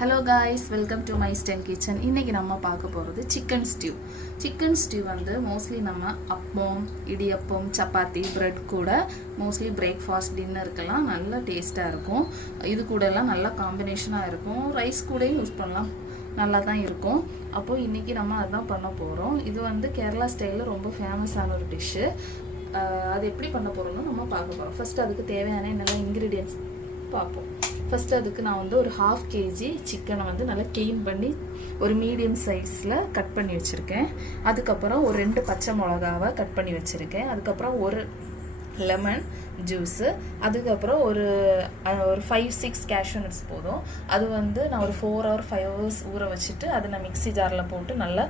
Hello guys, welcome to my STEM kitchen. இன்னைக்கு நம்ம பார்க்க போறது chicken stew. Chicken stew வந்து mostly நம்ம அப்பம், இடியப்பம், சப்பாத்தி, bread கூட mostly breakfast, dinnerக்கெல்லாம் நல்ல டேஸ்டா இருக்கும். இது கூட எல்லாம் நல்ல காம்பினேஷனா இருக்கும். ரைஸ் கூடயும் யூஸ் பண்ணலாம். நல்லா தான் இருக்கும். அப்போ இன்னைக்கு நம்ம அதான் பண்ண போறோம். இது வந்து கேரளா ஸ்டைல்ல ரொம்ப ஃபேமஸான ஒரு டிஷ். அது எப்படி பண்ண போறோம்னு நம்ம பார்க்க போறோம். ஃபர்ஸ்ட் அதுக்கு தேவையான என்னெல்லாம் இன்கிரிடியன்ட்ஸ் பார்ப்போம். ஃபர்ஸ்ட் அதுக்கு நான் வந்து ஒரு 1/2 kg சிக்கனை வந்து நல்லா க்ளீன் பண்ணி ஒரு மீடியம் சைஸில் கட் பண்ணி வச்சுருக்கேன். அதுக்கப்புறம் ஒரு 2 பச்சை மிளகாவை கட் பண்ணி வச்சுருக்கேன். அதுக்கப்புறம் ஒரு லெமன் ஜூஸு, அதுக்கப்புறம் ஒரு 5-6 கேஷ்யூ நட்ஸ் போதும். அது வந்து நான் ஒரு 4 or 5 hours ஊற வச்சுட்டு அதை நான் மிக்ஸி ஜாரில் போட்டு நல்லா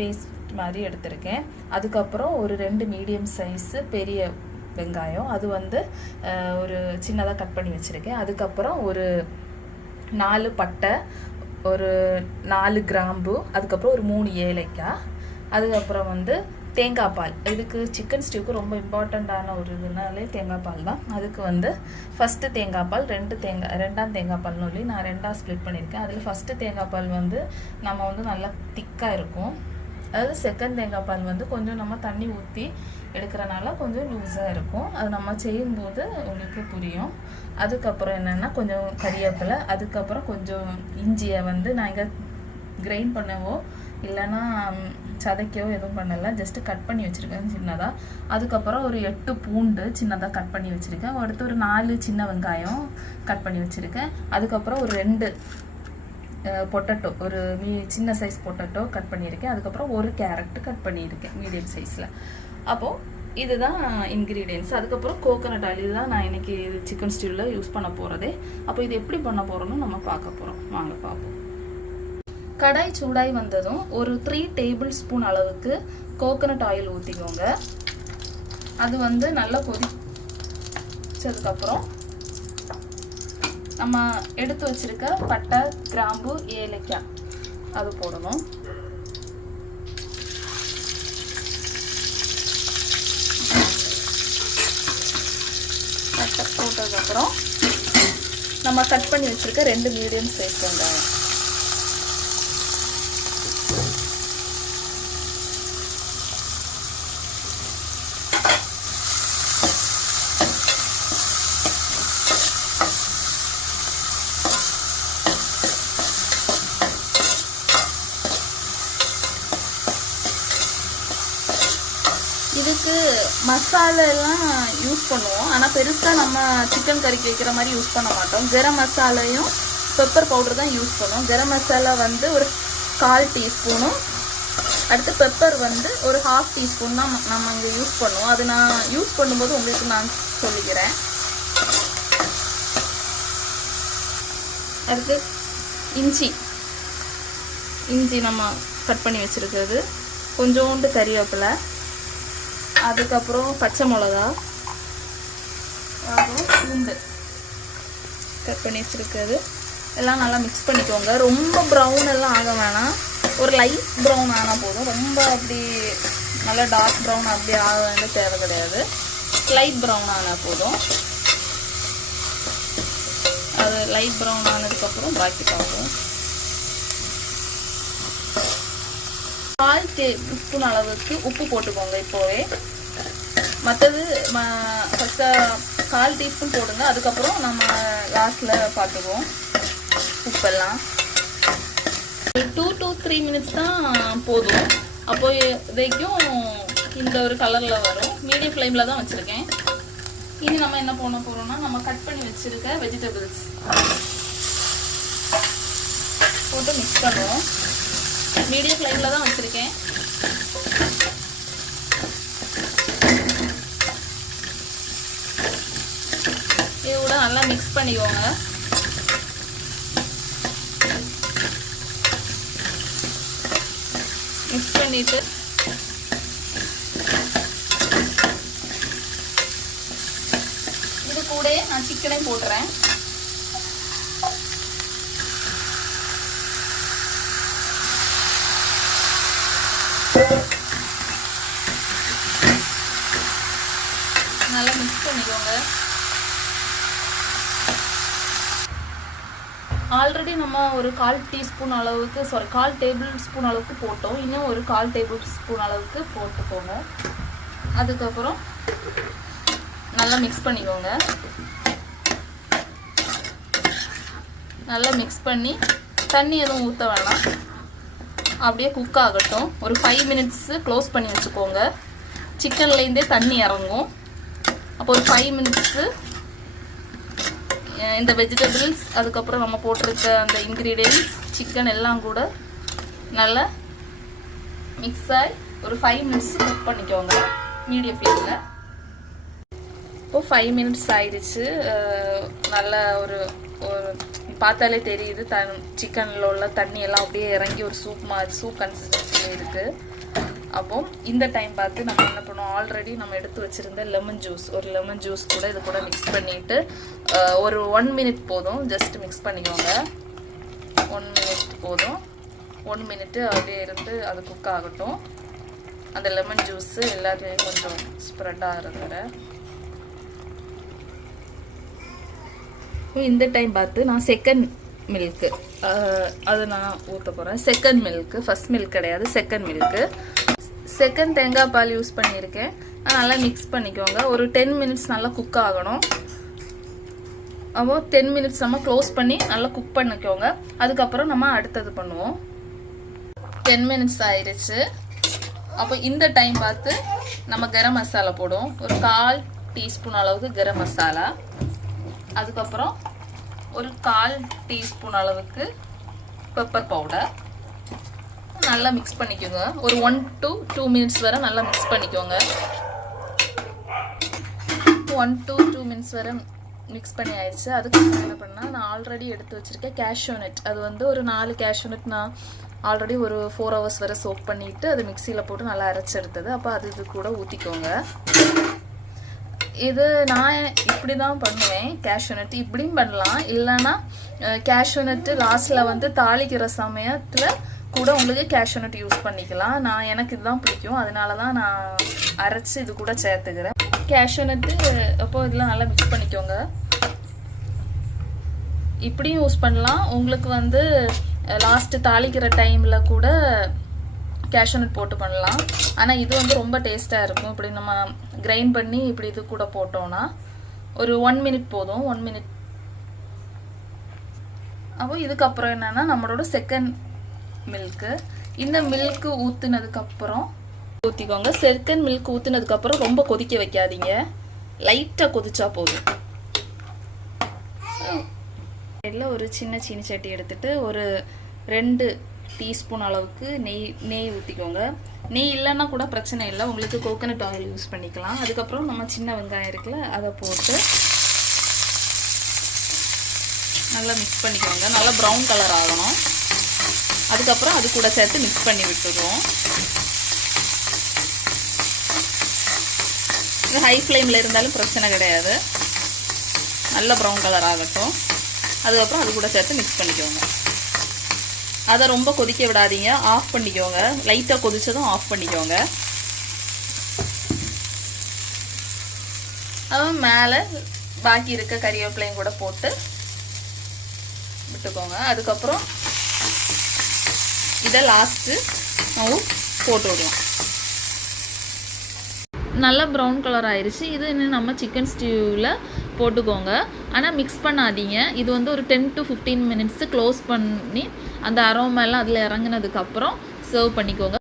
பேஸ்ட் மாதிரி எடுத்திருக்கேன். அதுக்கப்புறம் ஒரு 2 மீடியம் சைஸு பெரிய வெங்காயம், அது வந்து ஒரு சின்னதாக கட் பண்ணி வச்சுருக்கேன். அதுக்கப்புறம் ஒரு 4 பட்டை, ஒரு 4 கிராம்பு, அதுக்கப்புறம் ஒரு 3 ஏலக்காய், அதுக்கப்புறம் வந்து தேங்காய் பால். இதுக்கு சிக்கன் ஸ்டியூக்கு ரொம்ப இம்பார்ட்டண்ட்டான ஒரு இதுனாலே தேங்காய் பால் தான். அதுக்கு வந்து ஃபஸ்ட்டு தேங்காய் பால், 2ஆம் தேங்காய் பால்னு சொல்லி நான் 2ஆக ஸ்ப்ளிட் பண்ணியிருக்கேன். அதில் ஃபஸ்ட்டு தேங்காய் பால் வந்து நம்ம வந்து நல்லா திக்காக இருக்கும். அதாவது செகண்ட் தேங்காய் பால் வந்து கொஞ்சம் நம்ம தண்ணி ஊற்றி எடுக்கிறனால கொஞ்சம் லூஸாக இருக்கும். அது நம்ம செய்யும்போது உங்களுக்கு புரியும். அதுக்கப்புறம் என்னென்னா கொஞ்சம் கறிவேப்பிலை, அதுக்கப்புறம் கொஞ்சம் இஞ்சியை வந்து நான் இங்கே கிரைண்ட் பண்ணவோ இல்லைன்னா சதைக்கவோ எதுவும் பண்ணலை, ஜஸ்ட்டு கட் பண்ணி வச்சுருக்கேன் சின்னதாக. அதுக்கப்புறம் ஒரு 8 பூண்டு சின்னதாக கட் பண்ணி வச்சுருக்கேன். அடுத்து ஒரு 4 சின்ன வெங்காயம் கட் பண்ணி வச்சுருக்கேன். அதுக்கப்புறம் ஒரு 2 பொட்டேட்டோ, ஒரு சின்ன சைஸ் பொட்டேட்டோ கட் பண்ணியிருக்கேன். அதுக்கப்புறம் ஒரு கேரட் கட் பண்ணியிருக்கேன் மீடியம் சைஸில். அப்போது இதுதான் இன்க்ரீடியன்ட்ஸ். அதுக்கப்புறம் கோகோனட் ஆயில், இதுதான் நான் இன்றைக்கி சிக்கன் ஸ்டியூவில் யூஸ் பண்ண போகிறதே. அப்போ இது எப்படி பண்ண போகிறோன்னு நம்ம பார்க்க போகிறோம். வாங்க பார்ப்போம். கடாய் சூடாய் வந்ததும் ஒரு 3 டேபிள் ஸ்பூன் அளவுக்கு கோகோனட் ஆயில் ஊற்றிக்கோங்க. அது வந்து நல்லா கொதிச்சதுக்கப்புறம் நம்ம எடுத்து வச்சிருக்க பட்டை, கிராம்பு, ஏலக்காய் அது போடணும். பட்டை போட்டதுக்கப்புறம் நம்ம கட் பண்ணி வச்சிருக்க 2 மீடியம் சைஸ் வெங்காயம், இதுக்கு மசாலெல்லாம் யூஸ் பண்ணுவோம். ஆனால் பெருசாக நம்ம சிக்கன் கறிக்கு வைக்கிற மாதிரி யூஸ் பண்ண மாட்டோம். கரம் மசாலையும் பெப்பர் பவுடர் தான் யூஸ் பண்ணுவோம். கரம் மசாலா வந்து ஒரு 1/4 டீஸ்பூனும், அடுத்து பெப்பர் வந்து ஒரு 1/2 டீஸ்பூன் தான் நம்ம இங்கே யூஸ் பண்ணுவோம். அது நான் யூஸ் பண்ணும்போது உங்களுக்கு நான் சொல்லிக்கிறேன். அடுத்து இஞ்சி நம்ம கட் பண்ணி வச்சுருக்கிறது, கொஞ்சோண்டு கறிவேப்பிலை, அதுக்கப்புறம் பச்சை மிளகா, பூண்டு கட் பண்ணி வச்சுருக்கிறது எல்லாம் நல்லா மிக்ஸ் பண்ணிக்கோங்க. ரொம்ப ப்ரௌன் எல்லாம் ஆக வேணாம், ஒரு லைட் ப்ரௌன் ஆனால் போதும். ரொம்ப அப்படி நல்லா டார்க் ப்ரௌன் அப்படி ஆக வேண்டிய தேவை கிடையாது. லைட் ப்ரௌன் ஆனால் போதும். அது லைட் ப்ரௌன் ஆனதுக்கப்புறம் பாக்கி பார்ப்போம். 1/4 டீஸ்பூன் அளவுக்கு உப்பு போட்டுக்கோங்க இப்போவே. மற்றது ஃபஸ்ட்டு 1/4 டீஸ்பூன் போடுங்க. அதுக்கப்புறம் நம்ம லாஸ்ட்டில் பார்த்துக்குவோம் உப்பெல்லாம். 2 to 3 minutes தான் போதும். அப்போ இதைக்கும் இந்த ஒரு கலரில் வரும். மீடியம் ஃப்ளேமில் தான் வச்சுருக்கேன். இனி நம்ம என்ன பண்ண போகிறோம்னா நம்ம கட் பண்ணி வச்சுருக்க வெஜிடபிள்ஸ் போட்டு மிக்ஸ் பண்ணுவோம். மீடியம் ஃப்ளேமில் தான் வச்சுருக்கேன். இது கூட நல்லா மிக்ஸ் பண்ணிக்கோங்க. மிக்ஸ் பண்ணிவிட்டு இது கூட நான் சிக்கனே போட்டுறேன். நல்லா மிக்ஸ் பண்ணிக்கோங்க. ஆல்ரெடி நம்ம ஒரு 1/4 டீஸ்பூன் அளவுக்கு 1/4 டேபிள் ஸ்பூன் அளவுக்கு போட்டோம். இன்னும் ஒரு 1/4 டேபிள் ஸ்பூன் அளவுக்கு போட்டுக்கோங்க. அதுக்கப்புறம் நல்லா மிக்ஸ் பண்ணிக்கோங்க. நல்லா மிக்ஸ் பண்ணி தண்ணி எதுவும் ஊற்ற வேணாம், அப்படியே குக் ஆகட்டும். ஒரு 5 மினிட்ஸு க்ளோஸ் பண்ணி வச்சுக்கோங்க. சிக்கன்லேருந்தே தண்ணி இறங்கும். அப்போ ஒரு 5 மினிட்ஸு இந்த வெஜிடபிள்ஸ் அதுக்கப்புறம் நம்ம போட்டிருக்க அந்த இன்க்ரீடியன்ட்ஸ் சிக்கன் எல்லாம் கூட நல்லா மிக்ஸ் ஆகி ஒரு 5 மினிட்ஸ் குக் பண்ணிக்கோங்க மீடியம் ஃப்ளேமில். இப்போது 5 மினிட்ஸ் ஆயிடுச்சு. நல்ல ஒரு பார்த்தாலே தெரியுது சிக்கனில் உள்ள தண்ணி எல்லாம் அப்படியே இறங்கி ஒரு சூப் கன்சிஸ்டன்சியில் இருக்குது. அப்போ இந்த டைம் பார்த்து நம்ம என்ன பண்ணுவோம், ஆல்ரெடி நம்ம எடுத்து வச்சுருந்த ஒரு லெமன் ஜூஸ் கூட இது கூட மிக்ஸ் பண்ணிவிட்டு ஒரு 1 மினிட் போதும், ஜஸ்ட் மிக்ஸ் பண்ணிக்கோங்க. 1 மினிட் போதும். 1 மினிட்டு அப்படியே இருந்து அது குக் ஆகட்டும். அந்த லெமன் ஜூஸு எல்லாத்துலேயும் கொஞ்சம் ஸ்ப்ரெட் ஆகிறது வரை. இந்த டைம் பார்த்து நான் செகண்ட் மில்க்கு அது நான் ஊற்ற போகிறேன். செகண்ட் மில்க்கு, ஃபர்ஸ்ட் மில்க் கிடையாது, செகண்ட் மில்க்கு. செகண்ட் தேங்காய் பால் யூஸ் பண்ணியிருக்கேன். நல்லா மிக்ஸ் பண்ணிக்கோங்க. ஒரு 10 மினிட்ஸ் நல்லா குக் ஆகணும். அப்போ 10 மினிட்ஸ் நம்ம க்ளோஸ் பண்ணி நல்லா குக் பண்ணிக்கோங்க. அதுக்கப்புறம் நம்ம அடுத்தது பண்ணுவோம். 10 மினிட்ஸ் ஆயிடுச்சு. அப்போ இந்த டைம் பார்த்து நம்ம கரம் மசாலா போடுவோம். ஒரு 1/4 டீஸ்பூன் அளவுக்கு கரம் மசாலா. அதுக்கப்புறம் ஒரு 1/4 டீஸ்பூன் அளவுக்கு பெப்பர் பவுடர். நல்லா மிக்ஸ் பண்ணிக்கோங்க. ஒரு 1 to 2 மினிட்ஸ் வரை நல்லா மிக்ஸ் பண்ணிக்கோங்க. 1 to 2 மினிட்ஸ் வரை மிக்ஸ் பண்ணி ஆயிடுச்சு. அதுக்கப்புறம் என்ன பண்ணால் நான் ஆல்ரெடி எடுத்து வச்சுருக்கேன் கேஷ்யூ நட். அது வந்து ஒரு 4 கேஷ்யூ நட் நான் ஆல்ரெடி ஒரு 4 ஹவர்ஸ் வரை சோக் பண்ணிவிட்டு அது மிக்சியில் போட்டு நல்லா அரைச்சி எடுத்தது. அப்போ அது இது கூட ஊற்றிக்கோங்க. இது நான் இப்படி தான் பண்ணுவேன். கேஷ்யூ நட் இப்படியும் பண்ணலாம், இல்லைன்னா கேஷ்யூ நட்டு லாஸ்ட்டில் வந்து தாளிக்கிற சமயத்தில் கூட உங்களுக்கு கேஷ்யூ நட் யூஸ் பண்ணிக்கலாம். எனக்கு இதுதான் பிடிக்கும், அதனால தான் நான் அரைச்சி இது கூட சேர்த்துக்கிறேன். கேஷ்யூ நட்டு அப்போ இதெல்லாம் நல்லா மிக்ஸ் பண்ணிக்கோங்க. இப்படியும் யூஸ் பண்ணலாம். உங்களுக்கு வந்து லாஸ்ட்டு தாளிக்கிற டைமில் கூட கேஷ்யூ நட் போட்டு பண்ணலாம். ஆனால் இது வந்து ரொம்ப டேஸ்ட்டாக இருக்கும். இப்படி நம்ம கிரைண்ட் பண்ணி இப்படி இது கூட போட்டோன்னா ஒரு 1 மினிட் போதும். 1 மினிட். அப்போ இதுக்கப்புறம் என்னென்னா நம்மளோட செகண்ட் மில்க்கு. இந்த மில்க்கு ஊற்றுனதுக்கப்புறம் ஊற்றிக்கோங்க. செகண்ட் மில்க் ஊற்றுனதுக்கப்புறம் ரொம்ப கொதிக்க வைக்காதீங்க, லைட்டாக கொதிச்சா போதும். இதில் ஒரு சின்ன சீனி சட்டி எடுத்துகிட்டு ஒரு 2 டீஸ்பூன் அளவுக்கு நெய் ஊற்றிக்கோங்க. நெய் இல்லைன்னா கூட பிரச்சனை இல்லை, உங்களுக்கு கோகோனட் ஆயில் யூஸ் பண்ணிக்கலாம். அதுக்கப்புறம் நம்ம சின்ன வெங்காயம் இருக்குல்ல, அதை போட்டு நல்லா மிக்ஸ் பண்ணிக்கோங்க. நல்லா ப்ரௌன் கலர் ஆகணும். அதுக்கப்புறம் அது கூட சேர்த்து மிக்ஸ் பண்ணி விட்டுருவோம். இது ஹை ஃப்ளேமில் இருந்தாலும் பிரச்சனை கிடையாது. நல்ல ப்ரௌன் கலர் ஆகட்டும். அதுக்கப்புறம் அது கூட சேர்த்து மிக்ஸ் பண்ணிக்கோங்க. அதை ரொம்ப கொதிக்க விடாதீங்க, ஆஃப் பண்ணிக்கோங்க. லைட்டாக கொதிச்சதும் ஆஃப் பண்ணிக்கோங்க. அதுவும் மேலே பாக்கி இருக்க கறிவேப்பிலையும் கூட போட்டு விட்டுக்கோங்க. அதுக்கப்புறம் இதை லாஸ்ட்டு நம்ம போட்டு விடுவோம். நல்லா ப்ரௌன் கலர் ஆயிடுச்சு. இது இன்னும் நம்ம சிக்கன் ஸ்டியூவில் போட்டுக்கோங்க. ஆனால் மிக்ஸ் பண்ணாதீங்க. இது வந்து ஒரு 10 to 15 மினிட்ஸு க்ளோஸ் பண்ணி அந்த அரோமெல்லாம் அதில் இறங்கினதுக்கப்புறம் சர்வ் பண்ணிக்கோங்க.